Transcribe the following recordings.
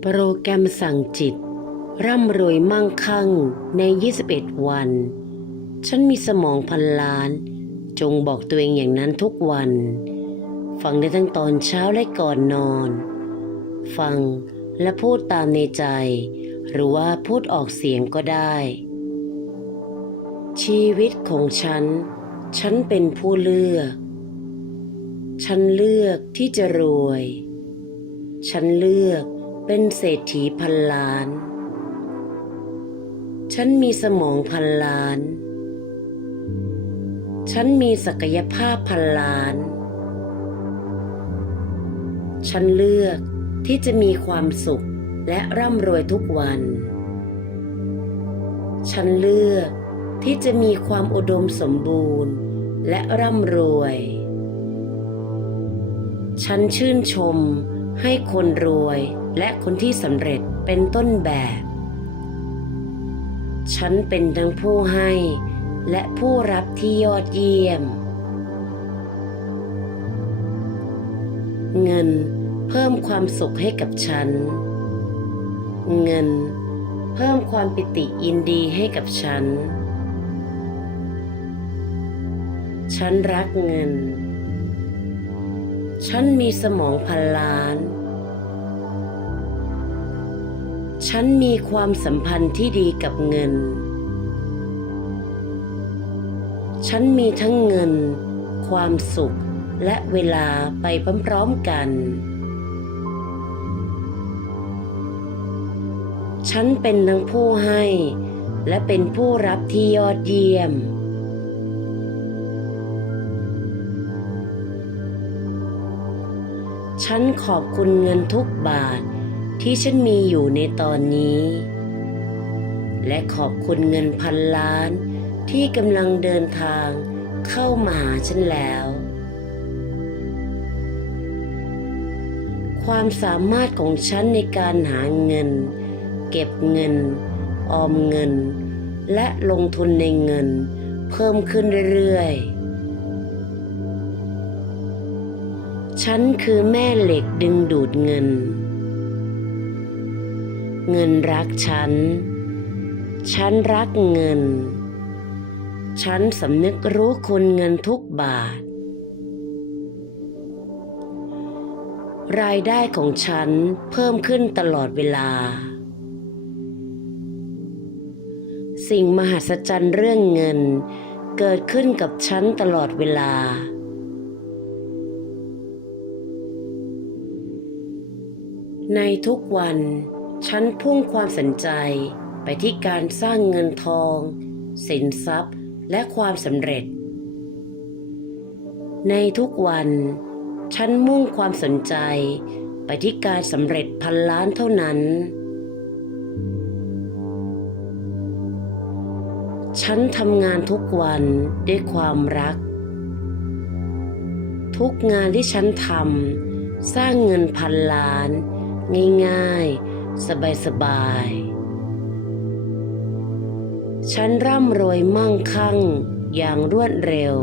โปรแกรมสั่งจิต ร่ำรวยมั่งคั่งใน 21 วัน ฉันมีสมองพันล้าน จงบอกตัวเองอย่างนั้นทุกวัน ฟังได้ทั้งตอนเช้าและก่อนนอน ฟังและพูดตามในใจ หรือว่าพูดออกเสียงก็ได้ ชีวิตของฉัน ฉันเป็นผู้เลือก ฉันเลือกที่จะรวย ฉันเลือกเป็นเศรษฐีพันล้าน ฉันมีสมองพันล้าน ฉันมีศักยภาพพันล้าน ฉันเลือกที่จะมีความสุขและร่ำรวยทุกวัน ฉันเลือกที่จะมีความอุดมสมบูรณ์และร่ำรวย ฉันชื่นชม ให้คนรวยและคนที่สำเร็จเป็นต้นแบบ ฉันเป็นทั้งผู้ให้และผู้รับที่ยอดเยี่ยม เงินเพิ่มความสุขให้กับฉัน เงินเพิ่มความปิติยินดีให้กับฉัน ฉันรักเงิน ฉันมีสมองพันล้าน ฉันมีความสัมพันธ์ที่ดีกับเงิน ฉันมีทั้งเงิน ความสุขและเวลาไปพร้อมๆกัน ฉันเป็นทั้งผู้ให้และเป็นผู้รับที่ยอดเยี่ยม ฉันขอบคุณเงินทุกบาทที่ฉันมีอยู่ในตอนนี้ และขอบคุณเงินพันล้านที่กำลังเดินทางเข้ามาหาฉันแล้ว ความสามารถของฉันในการหาเงิน เก็บเงิน ออมเงิน และลงทุนในเงิน เพิ่มขึ้นเรื่อยๆ ฉันคือแม่เหล็กดึงดูดเงิน เงินรักฉัน ฉันรักเงิน ฉันสำนึกรู้คุณเงินทุกบาท รายได้ของฉันเพิ่มขึ้นตลอดเวลา สิ่งมหัศจรรย์เรื่องเงินเกิดขึ้นกับฉันตลอดเวลา ในทุกวัน ฉันพุ่งความสนใจไปที่การสร้างเงินทอง สินทรัพย์และความสำเร็จ ในทุกวัน ฉันมุ่งความสนใจไปที่การสำเร็จพันล้านเท่านั้น ฉันทำงานทุกวันด้วยความรัก ทุกงานที่ฉันทำสร้างเงินพันล้าน ง่ายๆ สบายๆ ฉันร่ำรวยมั่งคั่งอย่างรวดเร็ว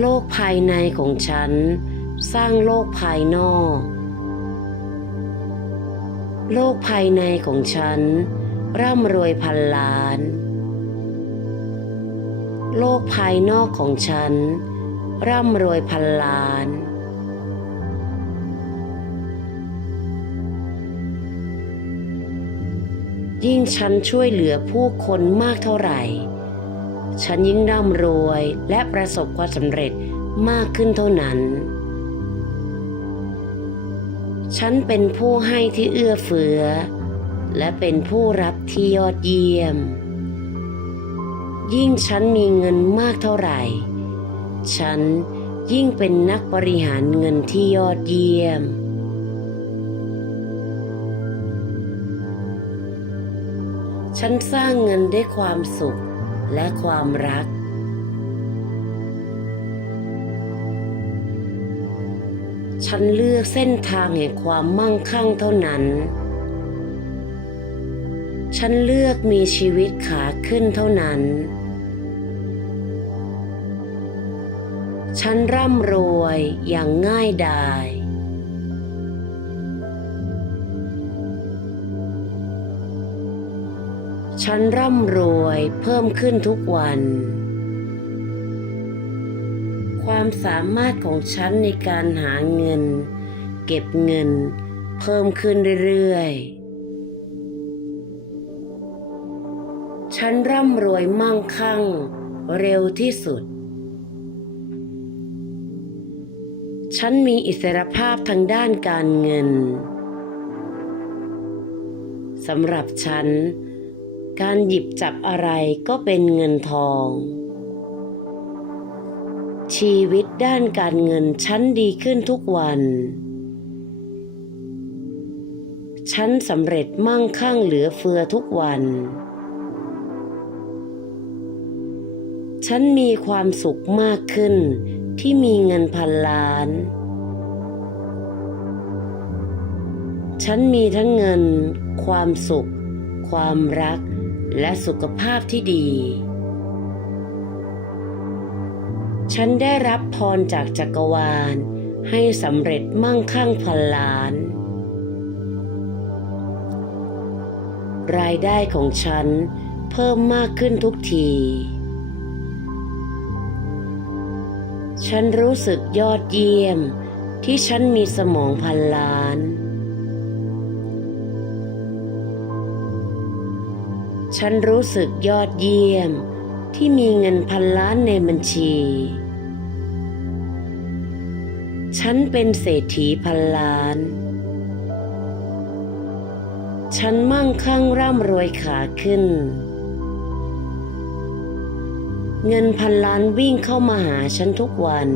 โลกภายในของฉันสร้างโลกภายนอก โลกภายในของฉัน ร่ำรวยพันล้าน โลกภายนอกของฉัน ร่ำรวยพันล้าน ยิ่งฉันช่วยเหลือผู้คนมากเท่าไหร่ ฉันยิ่งร่ำรวยและประสบความสำเร็จมากขึ้นเท่านั้น ฉันเป็นผู้ให้ที่เอื้อเฟื้อ และเป็นผู้รับที่ยอดเยี่ยม ยิ่งฉันมีเงินมากเท่าไหร่ ฉันยิ่งเป็นนักบริหารเงินที่ยอดเยี่ยม ฉันสร้างเงินด้วยความสุขและความรัก ฉันเลือกเส้นทางแห่งความมั่งคั่งเท่านั้น ฉันเลือกมีชีวิตขาขึ้นเท่านั้น ฉันร่ำรวยอย่างง่ายดาย ฉันร่ำรวยเพิ่มขึ้นทุกวัน ความสามารถของฉันในการหาเงิน เก็บเงิน เพิ่มขึ้นเรื่อยๆ ฉันร่ำรวยมั่งคั่ง เร็วที่สุด ฉันมีอิสรภาพทางด้านการเงินสำหรับฉัน การหยิบจับอะไรก็เป็นเงินทอง ชีวิตด้านการเงินฉันดีขึ้นทุกวันฉันสำเร็จมั่งคั่งเหลือเฟือทุกวัน ฉันมีความสุขมากขึ้นที่มีเงินพันล้าน ฉันมีทั้งเงิน ความสุข ความรัก และสุขภาพที่ดี ฉันได้รับพรจากจักรวาล ให้สำเร็จมั่งคั่งพันล้าน รายได้ของฉันเพิ่มมากขึ้นทุกที ฉันรู้สึกยอดเยี่ยมที่ฉันมีสมองพันล้าน ฉันรู้สึกยอดเยี่ยม ที่มีเงินพันล้านในบัญชี ฉันเป็นเศรษฐีพันล้าน ฉันมั่งคั่งร่ำรวยขาขึ้น เงินพันล้านวิ่งเข้ามาหาฉันทุกวัน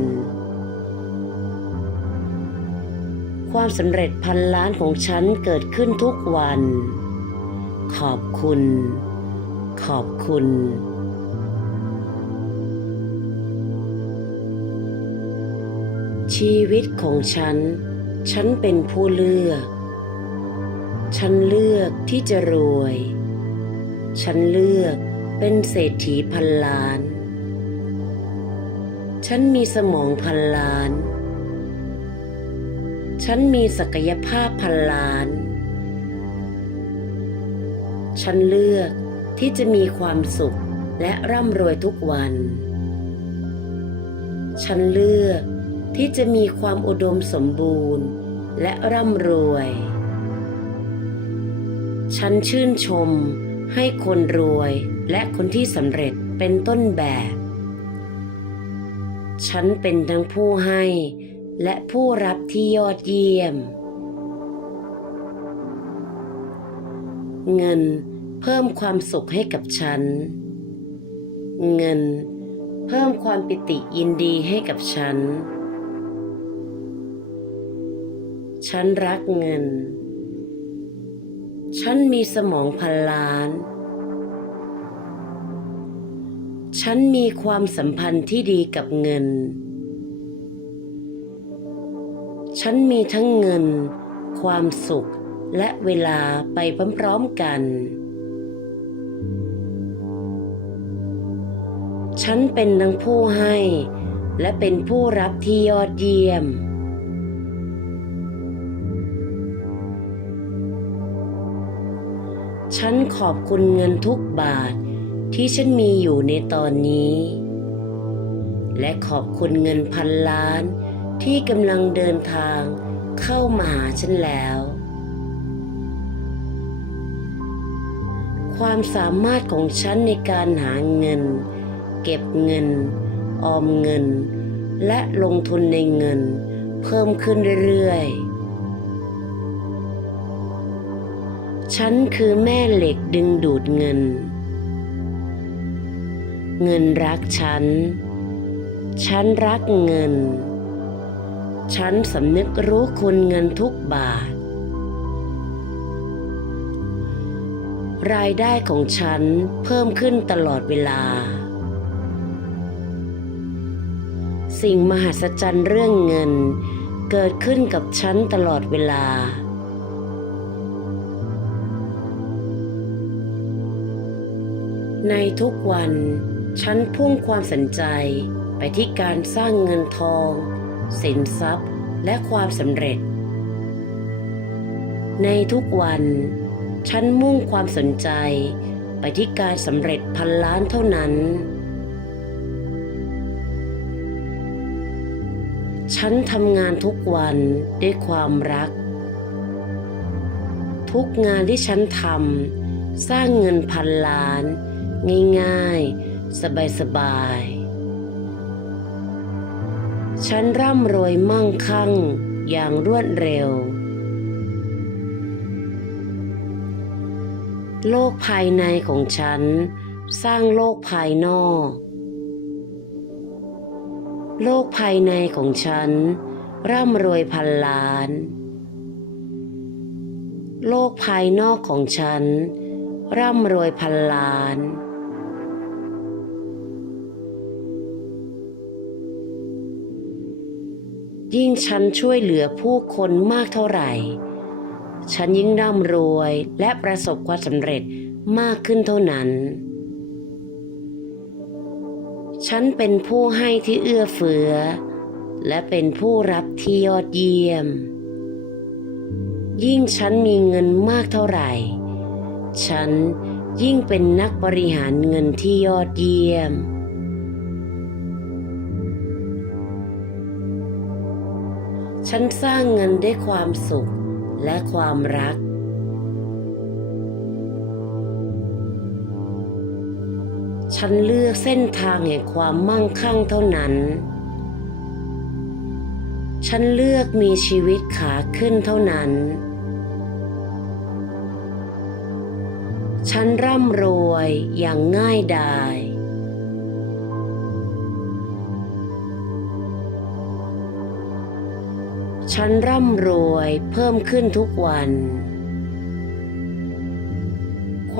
ความสำเร็จพันล้านของฉันเกิดขึ้นทุกวันขอบคุณ ขอบคุณ ชีวิตของฉัน ฉันเป็นผู้เลือก ฉันเลือกที่จะรวย ฉันเลือกเป็นเศรษฐีพันล้าน ฉันมีสมองพันล้าน ฉันมีศักยภาพพันล้าน ฉันเลือก ที่จะมีความสุขและร่ำรวยทุกวัน ฉันเลือกที่จะมีความอุดมสมบูรณ์และร่ำรวย ฉันชื่นชมให้คนรวยและคนที่สำเร็จเป็นต้นแบบ ฉันเป็นทั้งผู้ให้และผู้รับที่ยอดเยี่ยม เงิน เพิ่มความสุขให้กับฉัน เงิน เพิ่มความปิติยินดีให้กับฉัน ฉันรักเงิน ฉันมีสมองพันล้าน ฉันมีความสัมพันธ์ที่ดีกับเงิน ฉันมีทั้งเงิน ความสุขและเวลาไปพร้อมๆกัน ฉันเป็นทั้งผู้ให้ และเป็นผู้รับที่ยอดเยี่ยม ฉันขอบคุณเงินทุกบาทที่ฉันมีอยู่ในตอนนี้ และขอบคุณเงินพันล้านที่กำลังเดินทางเข้ามาหาฉันแล้ว ความสามารถของฉันในการหาเงินเเก็บเงิน ออมเงิน และลงทุนในเงิน เพิ่มขึ้นเรื่อยๆ ฉันคือแม่เหล็กดึงดูดเงิน เงินรักฉัน ฉันรักเงิน ฉันสำนึกรู้คุณเงินทุกบาทรายได้ของฉันเพิ่มขึ้นตลอดเวลา สิ่งมหัศจรรย์เรื่องเงิน เกิดขึ้นกับฉันตลอดเวลา ในทุกวัน ฉันพุ่งความสนใจไปที่การสร้างเงินทอง สินทรัพย์และความสำเร็จ ในทุกวัน ฉันมุ่งความสนใจไปที่การสำเร็จพันล้านเท่านั้น ฉันทำงานทุกวันด้วยความรัก ทุกงานที่ฉันทำสร้างเงินพันล้าน ง่ายๆ สบายๆฉันร่ำรวยมั่งคั่งอย่างรวดเร็ว โลกภายในของฉันสร้างโลกภายนอก โลกภายในของฉัน ร่ำรวยพันล้าน โลกภายนอกของฉัน ร่ำรวยพันล้านยิ่งฉันช่วยเหลือผู้คนมากเท่าไหร่ ฉันยิ่งร่ำรวยและประสบความสำเร็จมากขึ้นเท่านั้น ฉันเป็นผู้ให้ที่เอื้อเฟื้อและเป็นผู้รับที่ยอดเยี่ยม ยิ่งฉันมีเงินมากเท่าไหร่ ฉันยิ่งเป็นนักบริหารเงินที่ยอดเยี่ยม ฉันสร้างเงินด้วยความสุขและความรัก ฉันเลือกเส้นทางแห่งความมั่งคั่งเท่านั้น ฉันเลือกมีชีวิตขาขึ้นเท่านั้น ฉันร่ำรวยอย่างง่ายดายฉันร่ำรวยเพิ่มขึ้นทุกวัน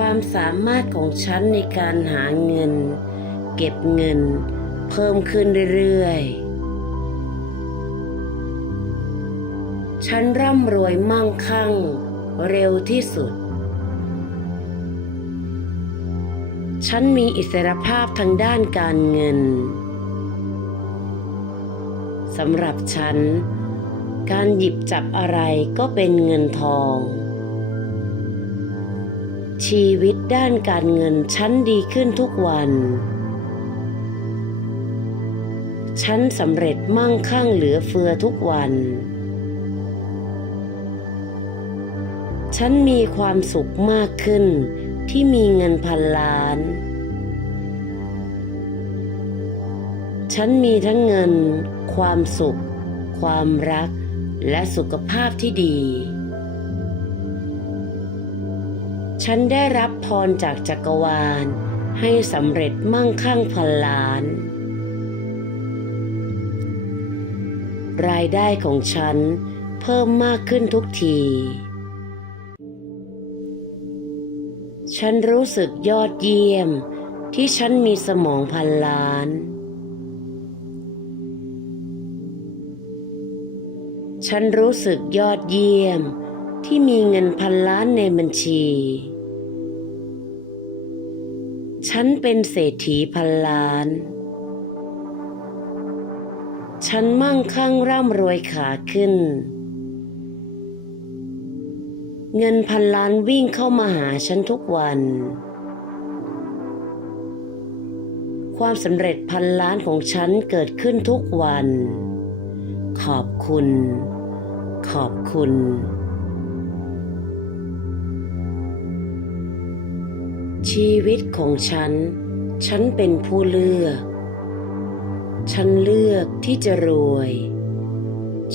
ความสามารถของฉันในการหาเงิน เก็บเงิน เพิ่มขึ้นเรื่อยๆ ฉันร่ำรวยมั่งคั่ง เร็วที่สุด ฉันมีอิสรภาพทางด้านการเงินสำหรับฉัน การหยิบจับอะไรก็เป็นเงินทอง ชีวิตด้านการเงินฉันดีขึ้นทุกวัน ฉันสำเร็จมั่งคั่งเหลือเฟือทุกวัน ฉันมีความสุขมากขึ้นที่มีเงินพันล้าน ฉันมีทั้งเงิน ความสุข ความรัก และสุขภาพที่ดี ฉันได้รับพรจากจักรวาล ให้สำเร็จมั่งคั่งพันล้าน รายได้ของฉันเพิ่มมากขึ้นทุกที ฉันรู้สึกยอดเยี่ยมที่ฉันมีสมองพันล้าน ฉันรู้สึกยอดเยี่ยม ที่มีเงินพันล้านในบัญชี ฉันเป็นเศรษฐีพันล้าน ฉันมั่งคั่งร่ำรวยขาขึ้น เงินพันล้านวิ่งเข้ามาหาฉันทุกวัน ความสำเร็จพันล้านของฉันเกิดขึ้นทุกวัน ขอบคุณขอบคุณ ชีวิตของฉัน ฉันเป็นผู้เลือก ฉันเลือกที่จะรวย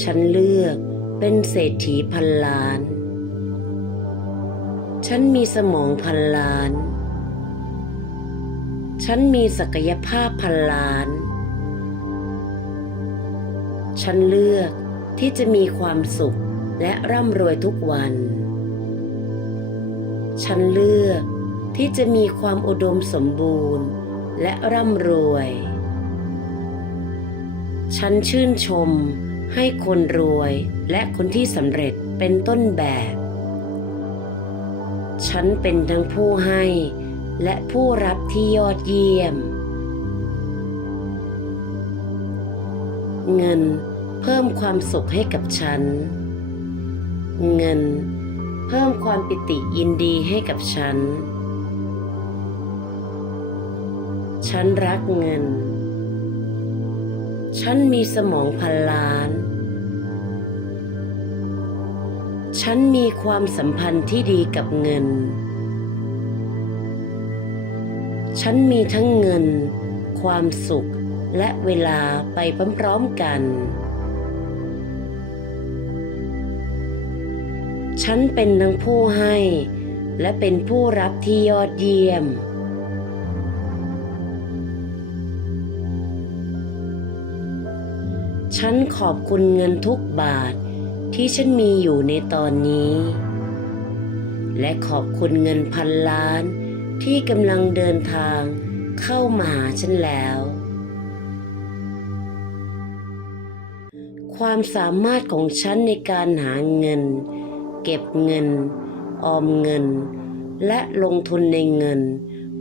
ฉันเลือกเป็นเศรษฐีพันล้าน ฉันมีสมองพันล้าน ฉันมีศักยภาพพันล้าน ฉันเลือกที่จะมีความสุขและร่ำรวยทุกวัน ฉันเลือก ที่จะมีความอุดมสมบูรณ์ และร่ำรวย ฉันชื่นชมให้คนรวยและคนที่สำเร็จเป็นต้นแบบ ฉันเป็นทั้งผู้ให้และผู้รับที่ยอดเยี่ยม เงินเพิ่มความสุขให้กับฉัน เงินเพิ่มความปิติยินดีให้กับฉัน ฉันรักเงิน ฉันมีสมองพันล้าน ฉันมีความสัมพันธ์ที่ดีกับเงิน ฉันมีทั้งเงิน ความสุขและเวลาไปพร้อมๆกัน ฉันเป็นทั้งผู้ให้และเป็นผู้รับที่ยอดเยี่ยม ฉันขอบคุณเงินทุกบาทที่ฉันมีอยู่ในตอนนี้ และขอบคุณเงินพันล้านที่กำลังเดินทางเข้ามาหาฉันแล้ว ความสามารถของฉันในการหาเงิน เก็บเงิน ออมเงิน และลงทุนในเงิน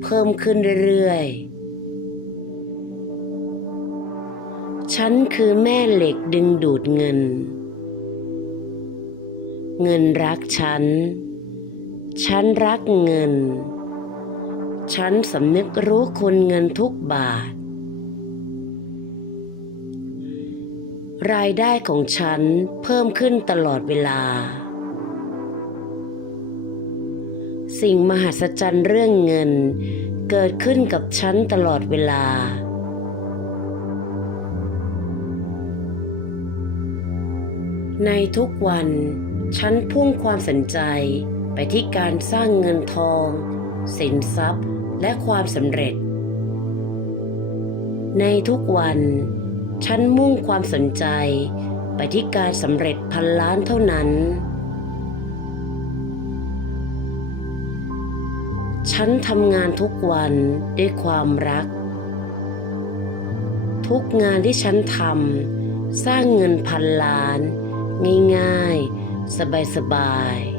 เพิ่มขึ้นเรื่อยๆ ฉันคือแม่เหล็กดึงดูดเงิน เงินรักฉัน ฉันรักเงิน ฉันสำนึกรู้คุณเงินทุกบาท รายได้ของฉันเพิ่มขึ้นตลอดเวลา สิ่งมหัศจรรย์เรื่องเงินเกิดขึ้นกับฉันตลอดเวลา ในทุกวัน ฉันพุ่งความสนใจไปที่การสร้างเงินทอง สินทรัพย์และความสำเร็จ ในทุกวัน ฉันมุ่งความสนใจไปที่การสำเร็จพันล้านเท่านั้น ฉันทำงานทุกวันด้วยความรัก ทุกงานที่ฉันทำสร้างเงินพันล้าน ง่ายๆ สบายๆ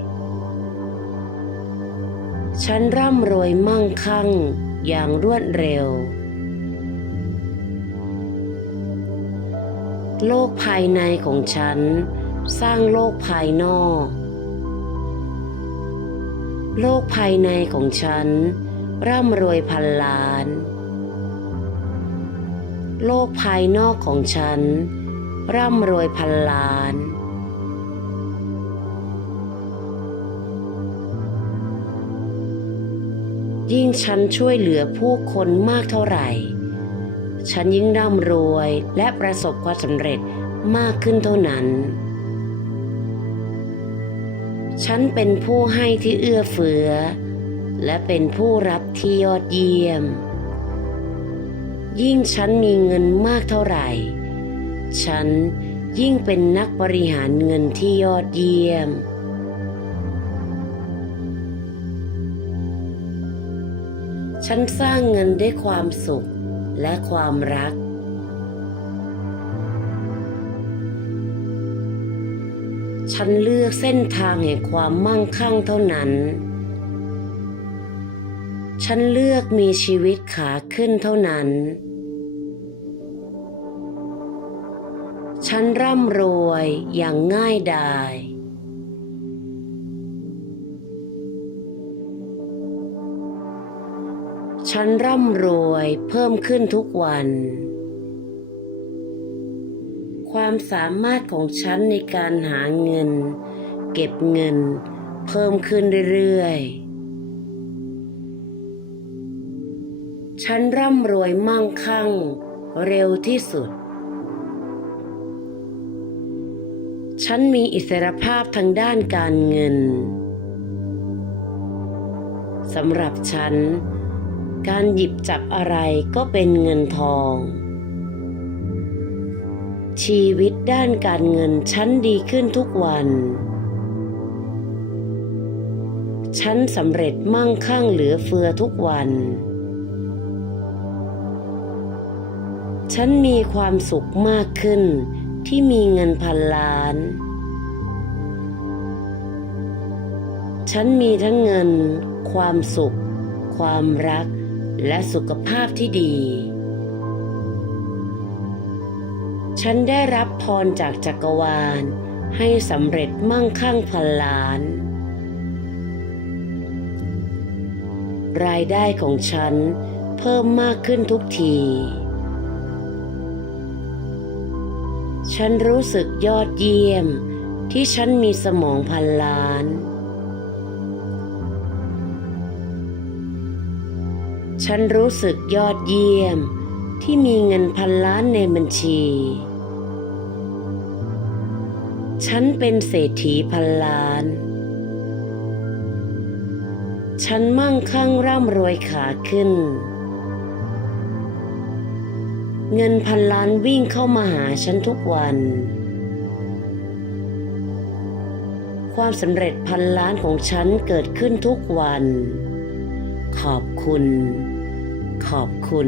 ฉันร่ำรวยมั่งคั่งอย่างรวดเร็ว โลกภายในของฉัน สร้างโลกภายนอก โลกภายในของฉัน ร่ำรวยพันล้าน โลกภายนอกของฉัน ร่ำรวยพันล้าน ยิ่งฉันช่วยเหลือผู้คนมากเท่าไหร่ ฉันยิ่งร่ำรวยและประสบความสำเร็จมากขึ้นเท่านั้น ฉันเป็นผู้ให้ที่เอื้อเฟื้อ และเป็นผู้รับที่ยอดเยี่ยม ยิ่งฉันมีเงินมากเท่าไหร่ ฉันยิ่งเป็นนักบริหารเงินที่ยอดเยี่ยม ฉันสร้างเงินด้วยความสุขและความรัก ฉันเลือกเส้นทางแห่งความมั่งคั่งเท่านั้น ฉันเลือกมีชีวิตขาขึ้นเท่านั้น ฉันร่ำรวยอย่างง่ายดาย ฉันร่ำรวยเพิ่มขึ้นทุกวัน ความสามารถของฉันในการหาเงิน เก็บเงิน เพิ่มขึ้นเรื่อยๆ ฉันร่ำรวยมั่งคั่ง เร็วที่สุด ฉันมีอิสรภาพทางด้านการเงินสำหรับฉัน การหยิบจับอะไรก็เป็นเงินทอง ชีวิตด้านการเงินฉันดีขึ้นทุกวันฉันสำเร็จมั่งคั่งเหลือเฟือทุกวัน ฉันมีความสุขมากขึ้นที่มีเงินพันล้าน ฉันมีทั้งเงิน ความสุข ความรัก และสุขภาพที่ดี ฉันได้รับพรจากจักรวาล ให้สำเร็จมั่งคั่งพันล้าน รายได้ของฉันเพิ่มมากขึ้นทุกที ฉันรู้สึกยอดเยี่ยมที่ฉันมีสมองพันล้าน ฉันรู้สึกยอดเยี่ยม ที่มีเงินพันล้านในบัญชี ฉันเป็นเศรษฐีพันล้าน ฉันมั่งคั่งร่ำรวยขาขึ้น เงินพันล้านวิ่งเข้ามาหาฉันทุกวัน ความสำเร็จพันล้านของฉันเกิดขึ้นทุกวันขอบคุณ ขอบคุณ